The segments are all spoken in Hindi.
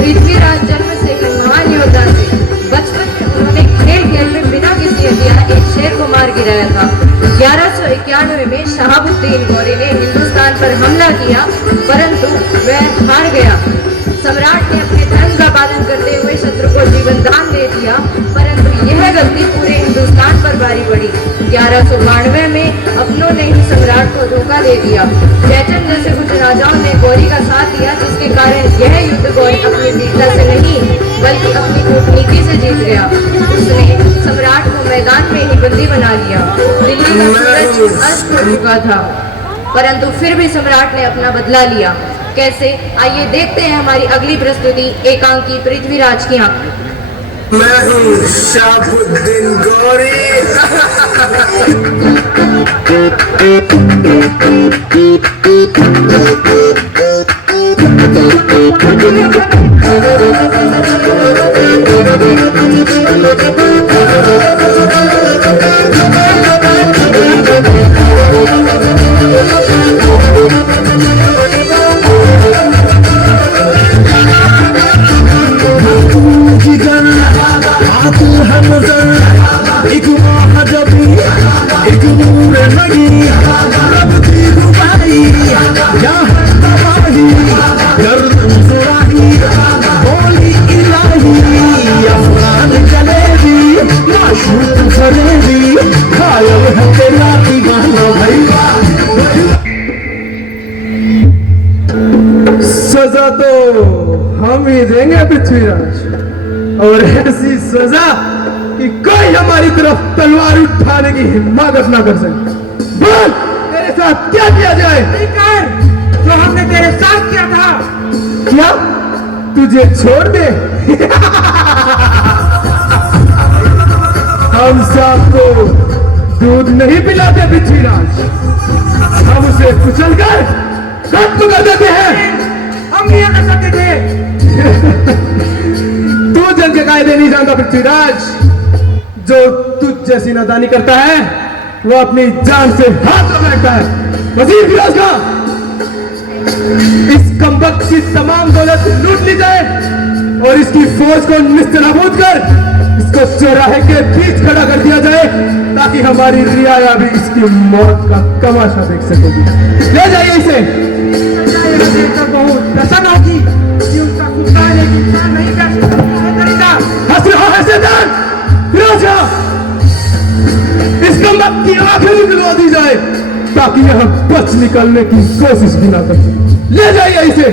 पृथ्वीराज जन्म से ही महान योद्धा थे। बचपन में उन्होंने खेल खेल में बिना किसी हथियार एक शेर को मार गिराया था। 1191 में शहाबुद्दीन गौरी ने हिंदुस्तान पर हमला किया, परंतु वह हार गया। सम्राट ने अपने धर्म का पालन करते हुए शत्रु को जीवन दान दे दिया, परंतु यह गलती पूरे हिंदुस्तान पर भारी पड़ी। 1192 में अपनों ने ही सम्राट को धोखा दे दिया। जयचंद जैसे कुछ राजाओं ने गौरी का साथ दिया, जिसके कारण यह युद्ध गौरी अपनी वीरता से नहीं बल्कि अपनी कूटनीति से जीत गया। उसने सम्राट को मैदान में ही बंदी बना लिया। दिल्ली का सूरज अस्त हो चुका था, परंतु फिर भी सम्राट ने अपना बदला लिया। कैसे, आइए देखते हैं हमारी अगली प्रस्तुति एकांकी पृथ्वीराज की आंख। मैं हूँ शहाबुद्दीन गौरी। सजा तो हम ही देंगे पृथ्वीराज, और ऐसी सजा कि कोई हमारी तरफ तलवार उठाने की हिम्मत न कर सके। बोल, तेरे साथ क्या किया जाए? कर जो हमने तेरे साथ किया था। क्या तुझे छोड़ दे? हम सबको दूध नहीं पिलाते पृथ्वीराज, हम उसे कुचल कर खत्म कर देते हैं। हम नहीं कर सकते थे। तू जंग के कायदे नहीं जानता पृथ्वीराज। जो तुझ जैसी नादानी करता है वो अपनी जान से हाथ में बैठता है। वजीर फिरोज खां, इस कमबख्त की तमाम दौलत लूट ली जाए और इसकी फौज को निस्तनाबूद कर इसको चौराहे के बीच खड़ा कर दिया जाए, ताकि हमारी रियाया भी इसकी मौत का तमाशा देख सकेगी। ले जाइए इसे। बहुत प्रसन्न होगी कि उनका सुल्तान एक इंसान नहीं करेगा। फिरोज खां, इस कमबख्त की आंखें निकलवा दी जाए, ताकि यह बच निकलने की कोशिश भी ना कर सके। ले जाइए इसे।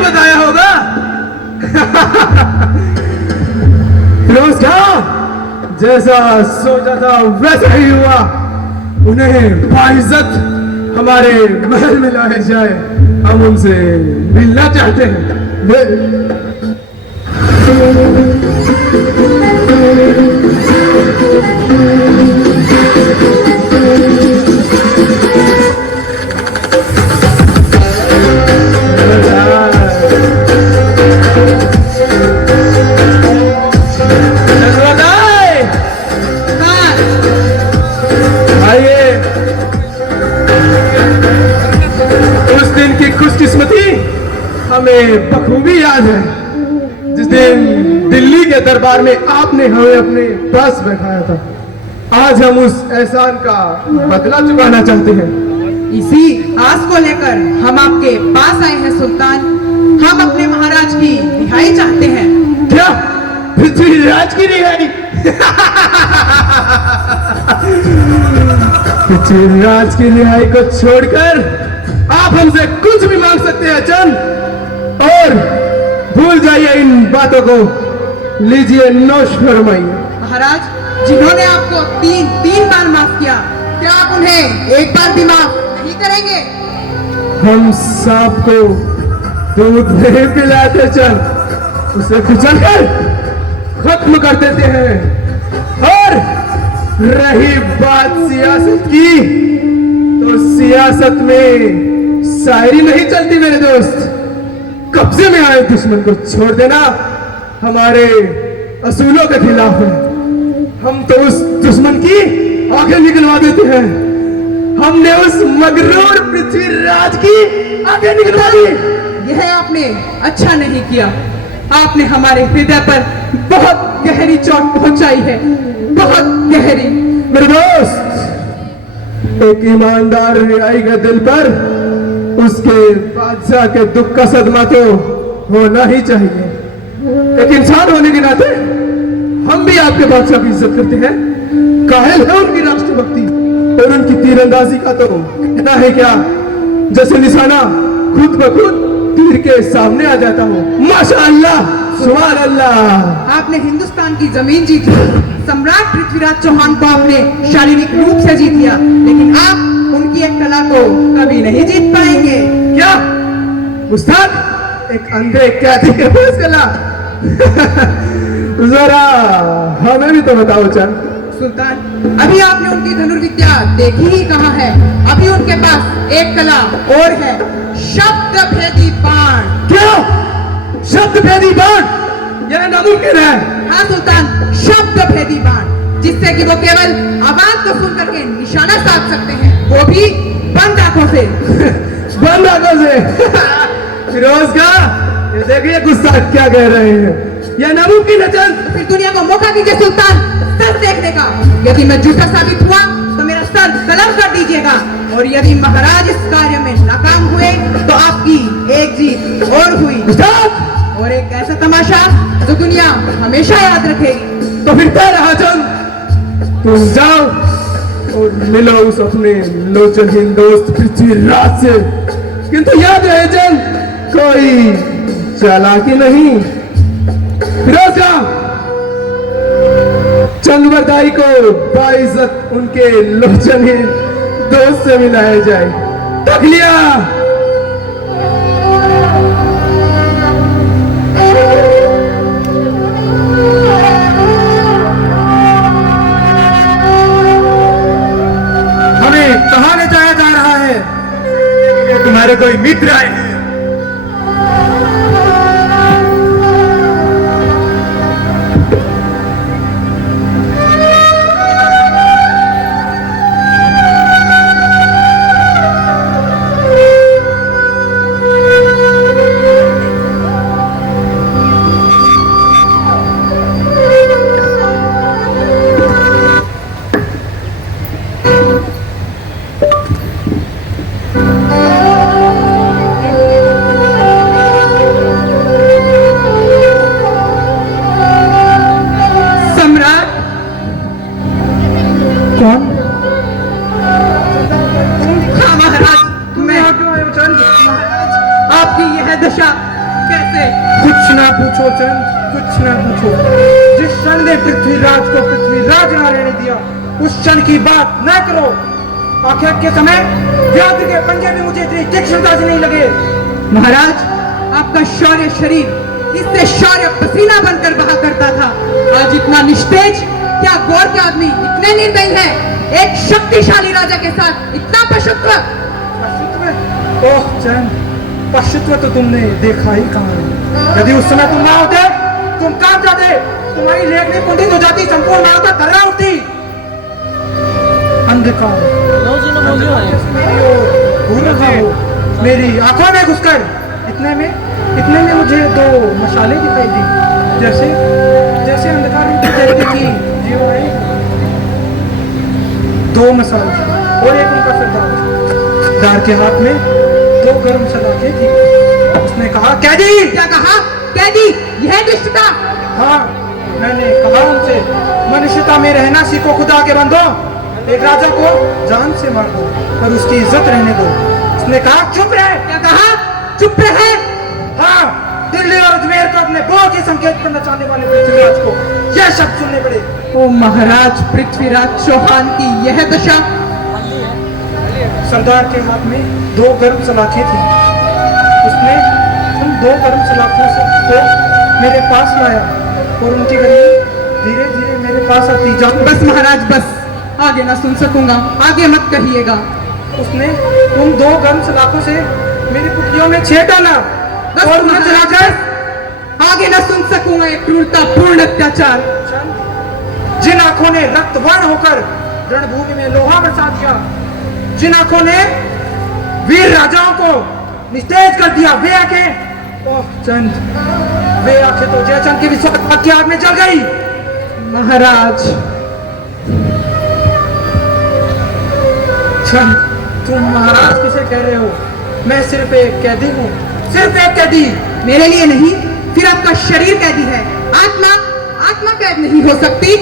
बताया होगा। फिरोज खां, जैसा सोचा था वैसा ही हुआ। उन्हें बाइज्जत हमारे महल में लाया जाए, हम उनसे मिलना चाहते हैं। खुशकिस्मती हमें बखूबी याद है, जिस दिन दिल्ली के दरबार में आपने हमें अपने पास बैठाया था। आज हम उस एहसान का बदला चुकाना चाहते हैं। इसी आस को लेकर हम आपके पास आए हैं सुल्तान। हम अपने महाराज की रिहाई चाहते हैं। क्या पृथ्वीराज की रिहाई। पृथ्वीराज की रिहाई को छोड़कर आप हमसे कुछ भी मांग सकते हैं चंद, और भूल जाइए इन बातों को। लीजिए, नौश फरमाइए। महाराज, जिन्होंने आपको तीन बार माफ किया, क्या आप उन्हें एक बार भी माफ नहीं करेंगे? हम सांप को दूध नहीं पिलाते चंद, उसे कुचलकर खत्म कर देते हैं। और रही बात सियासत की, तो सियासत में शायरी नहीं चलती मेरे दोस्त। कब्जे में आए दुश्मन को छोड़ देना हमारे असूलों के खिलाफ है। हम तो उस दुश्मन की आंखें निकलवा देते हैं। हमने उस मगरूर पृथ्वीराज की आंखें निकलवा दी। यह आपने अच्छा नहीं किया। आपने हमारे हृदय पर बहुत गहरी चोट पहुंचाई है, बहुत गहरी। मेरे दोस्त, एक ईमानदार रियाई के दिल पर उसके बादशाह के दुख का सदमा तो होना ही चाहिए। एक इंसान होने के नाते हम भी आपके बादशाह की इज्जत करते हैं। कायल है उनकी राष्ट्रभक्ति और उनकी तीरंदाजी का तो कहना है क्या, जैसे निशाना खुद ब खुद तीर के सामने आ जाता हो। माशाअल्लाह, सुभान अल्लाह। आपने हिंदुस्तान की जमीन जीती, सम्राट पृथ्वीराज चौहान को आपने शारीरिक रूप से जीत लिया, लेकिन आप उनकी एक कला को कभी नहीं जीत पाएंगे। क्या उस्ताद, एक अंधे कैदी के पास कला? जरा हमें भी तो बताओ चंद। सुल्तान, अभी आपने उनकी धनुर्विद्या देखी ही कहाँ है। अभी उनके पास एक कला और है, शब्द भेदी बाण। क्या शब्द भेदी बाण? यह नामुमकिन है। हाँ सुल्तान, शब्द भेदी बाण, जिससे कि वो केवल आवाज को सुन करके निशाना साध सकते हैं, वो भी बंद आंखों से। बंद आंखों से? फिरोज का ये देखिए गुस्सा क्या कह रहे हैं। यह नामुमकिन है चंद। फिर दुनिया को मौका दीजिए सुल्तान, सर देखने का। यदि मैं झूठा साबित हुआ तो मेरा सर कलम कर दीजिएगा, और यदि महाराज इस कार्य में नाकाम हुए तो आपकी एक जीत और हुई, और एक ऐसा तमाशा जो दुनिया हमेशा याद रखेगी। तो फिर तय रहा चंद, तुम जाओ और मिलो उस अपने लोचनहीन दोस्त पृथ्वीराज से। किंतु याद रहे चंद, कोई चालाकी नहीं। फिरोज का चंद्रवरदाई को बाइज्जत उनके लोचनहीन दोस्त से मिलाया जाए। तक लिया। हमें कहाँ ले जाया जा रहा है? तुम्हारे कोई मित्र आए हैं। दशा कैसे? कुछ ना पूछो चंद, कुछ ना पूछो। जिस क्षण ने पृथ्वीराज को पृथ्वीराज ना रहने दिया, उस क्षण की बात न करो। आखिर के समय व्याध के पंजे में मुझे इतनी तीक्ष्णता से नहीं लगे। महाराज, आपका शौर्य शरीर इससे शौर्य पसीना बनकर बहा करता था। आज इतना निस्तेज, क्या गौर के आदमी इतने निर्दयी हैं? एक शक्तिशाली राजा के साथ इतना पशुत्व। पशुत्व? ओह चंद, पशुत्व तो तुमने देखा ही कहाँ है। यदि उस समय तुम ना होते, तुम काम जाते, तुम्हारी लेखनी कुंठित हो जाती, संपूर्ण मानवता थर्रा उठती। अंधकार घूर रखा हो मेरी आंखों में घुसकर। इतने में मुझे दो मशाले दिखाई दी, जैसे जैसे अंधकार में जलती थी जीव आई। दो मसाले और एक उनका सरदार के हाथ में दो गर्म सलाखें थी। उसने कहा, कैदी। क्या कहा? कैदी? यह दुष्टता। हाँ, मैंने कहा उनसे, मनुष्यता में रहना सीखो खुदा के बंदो। एक राजा को जान से मार दो पर उसकी इज्जत रहने दो। उसने कहा चुप रहे। क्या कहा? चुप रहे। हाँ, दिल्ली और अजमेर को अपने बोझ के संकेत पर नचाने वाले पृथ्वीराज को यह शब्द सुनने पड़े। ओ महाराज पृथ्वीराज चौहान की यह दशा। सरदार के हाथ में 2 गर्म सलाखें थी। उसने उन 2 गर्म सलाखों से को मेरे पास लाया और उनकी गर्मी धीरे धीरे मेरे पास आती जा। बस महाराज बस, आगे ना सुन सकूंगा, आगे मत कहिएगा। उसने उन 2 गर्म सलाखों से मेरी पुतलियों में छेद डाला बस और उन्हें महाराज, जलाकर आगे ना सुन सकूंगा एक क्रूरतापूर्ण अत्याचार। जिन आंखों ने रक्तवर्ण होकर रणभूमि में लोहा बरसा दिया, जिन आंखों ने वीर राजाओं को निस्तेज कर दिया, वे आंखें, ओह चंद, वे आंखें तो जयचंद के विश्वास की आग में जल गई। महाराज चंद, तुम महाराज किसे कह रहे हो? मैं सिर्फ एक कैदी हूँ, सिर्फ एक कैदी। मेरे लिए नहीं, फिर आपका शरीर कैदी है, आत्मा आत्मा कैद नहीं हो सकती।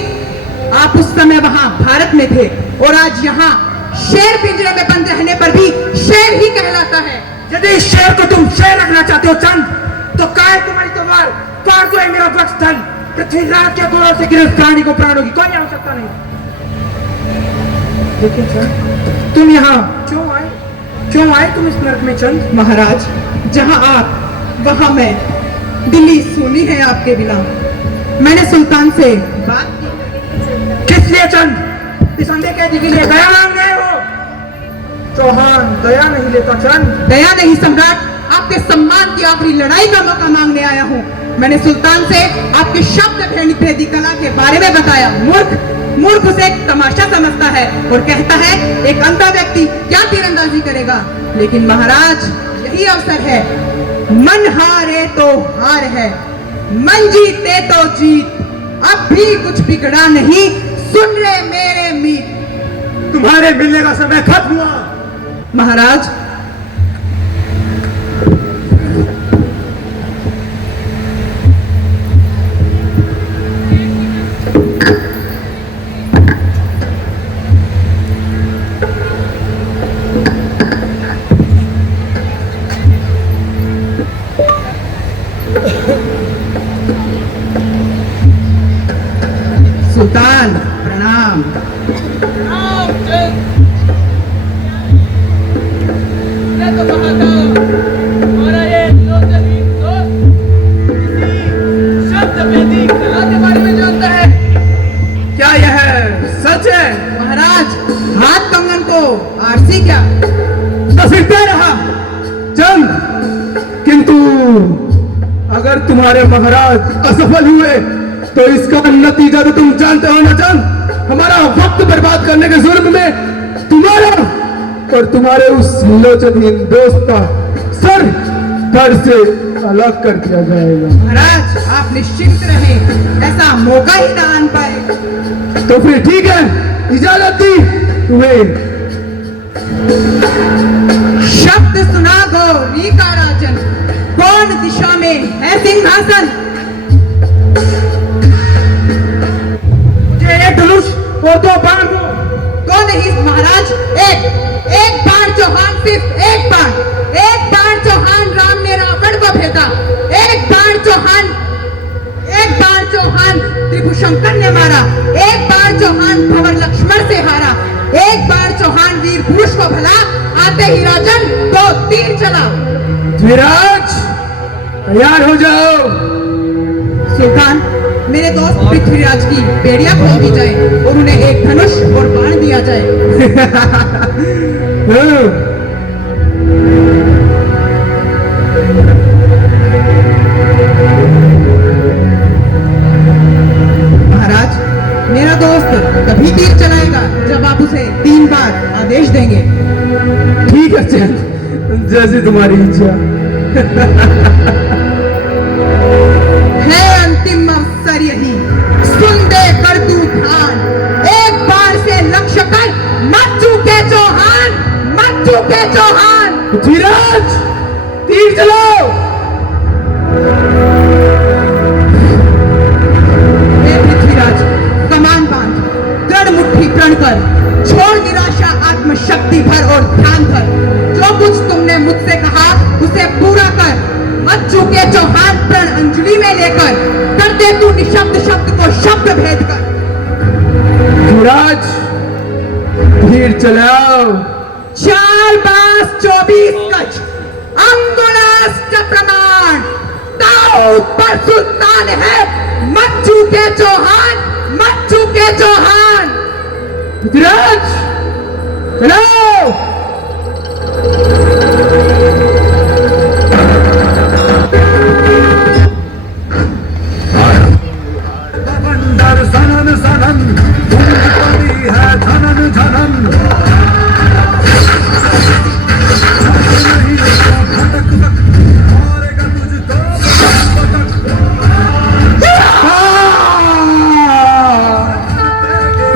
आप उस समय वहां भारत में थे और आज यहाँ शेर पिंजरे में बंद रहने पर भी शेर ही कहलाता है। यदि शेर को तुम शेर रखना चाहते हो चंद, तो काय तुम्हारी तलवार, काट दो ये मेरा वक्षस्थल। पृथ्वीराज के गोरों से गिरफ्त प्राणी को प्राणों की कोई आवश्यकता नहीं। लेकिन चंद, तुम यहाँ क्यों आए? क्यों आए तुम इस नरक में चंद? महाराज, जहाँ आप वहाँ मैं, दिल्ली सुनी है आपके बिना। मैंने सुल्तान से बात की। किस लिए चंद? इस अंधे कैदी के लिए दया मांग रहे हो? चौहान दया नहीं लेता चंद। दया नहीं सम्राट, आपके सम्मान की आखिरी लड़ाई का मौका मांगने आया हूँ। मैंने सुल्तान से आपके शब्द भेदी कला के बारे में बताया। मूर्ख उसे एक तमाशा समझता है और कहता है एक अंधा व्यक्ति क्या तीरंदाजी करेगा। लेकिन महाराज, यही अवसर है। मन हारे तो हार है, मन जीते तो जीत। अब भी कुछ बिगड़ा नहीं, सुन रहे मेरे मीत। तुम्हारे मिलने का समय खत्म हुआ। महाराज, सुल्तान प्रणाम। क्या यह सच है? महाराज, हाथ कंगन को आरसी क्या? तो फिर दे रहा चंद, किंतु अगर तुम्हारे महाराज असफल हुए तो इसका नतीजा तो तुम जानते हो ना चंद। हमारा वक्त बर्बाद करने के जुर्म में तुम्हारा और तुम्हारे उस लोचनहीन दोस्त का सर धड़ से अलग कर दिया जाएगा। महाराज, आप निश्चिंत रहें, ऐसा मौका ही ना आन पाए। तो फिर ठीक है, इजाजत दी तुम्हें। शब्द सुना गौरी का राजन, कौन दिशा में है सिंहासन? ये धनुष वो तो बाण दो। कौन नहीं महाराज, एक बाण चौहान, सिर्फ एक बाण चौहान राम ने रावण को भेजा। एक बाण चौहान त्रिभुशंकर ने मारा। एक बाण चौहान भंवर लक्ष्मण से हारा। एक बाण चौहान वीर पुरुष को भला, आते ही राजन तो तीर चला। विराज, तैयार हो जाओ। सुल्तान, मेरे दोस्त पृथ्वीराज की बेड़ियां खोल दी जाए और उन्हें एक धनुष और बाण दिया जाए। महाराज, मेरा दोस्त तभी तीर चलाएगा जब आप उसे 3 बार आदेश देंगे। ठीक है चंद, जैसे तुम्हारी इच्छा। है अंतिम अवसर यही, सुन दे कर तू ध्यान। एक बार से लक्ष्य कर, मत चूके चौहान, मत चूके चौहान। विराज, तीर चलाओ। मेरे जी भर और ध्यान धर। जो कुछ तुमने मुझसे कहा उसे पूरा कर। मत चूके चौहान प्रण अंजलि में लेकर, कर दे तू निशब्द शब्द को शब्द भेद कर। युवराज धीर चलाओ। 4 बास 24 गज अंगुलाष्ट प्रमाण, दाऊद पर सुल्तान है। मत चूके चौहान, मत चूके चौहान। युवराज चलाओ। बंदर सनन सनन धुंध पड़ी है झनन झनन। नहीं तो भटक तक मारेगा तुझको पटक।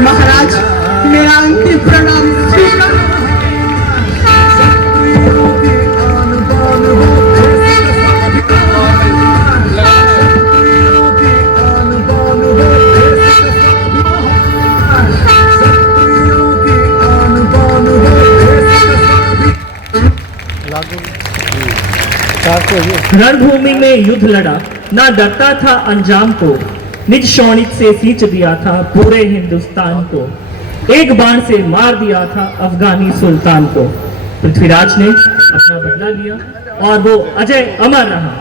महाराज मेरा अंतिम प्रणाम स्वीकार। शक्तियों की आन बान हो देश का स्वाभिमान। शक्तियों की आन बान हो देश का स्वाभिमान। शक्तियों की आन बान हो देश का स्वाभिमान। रणभूमि में युद्ध लड़ा, ना डरता था अंजाम को, निज शौणित से सींच दिया था पूरे हिंदुस्तान को। एक बाण से मार दिया था अफगानी सुल्तान को। पृथ्वीराज ने अपना बदला लिया और वो अजय अमर रहा।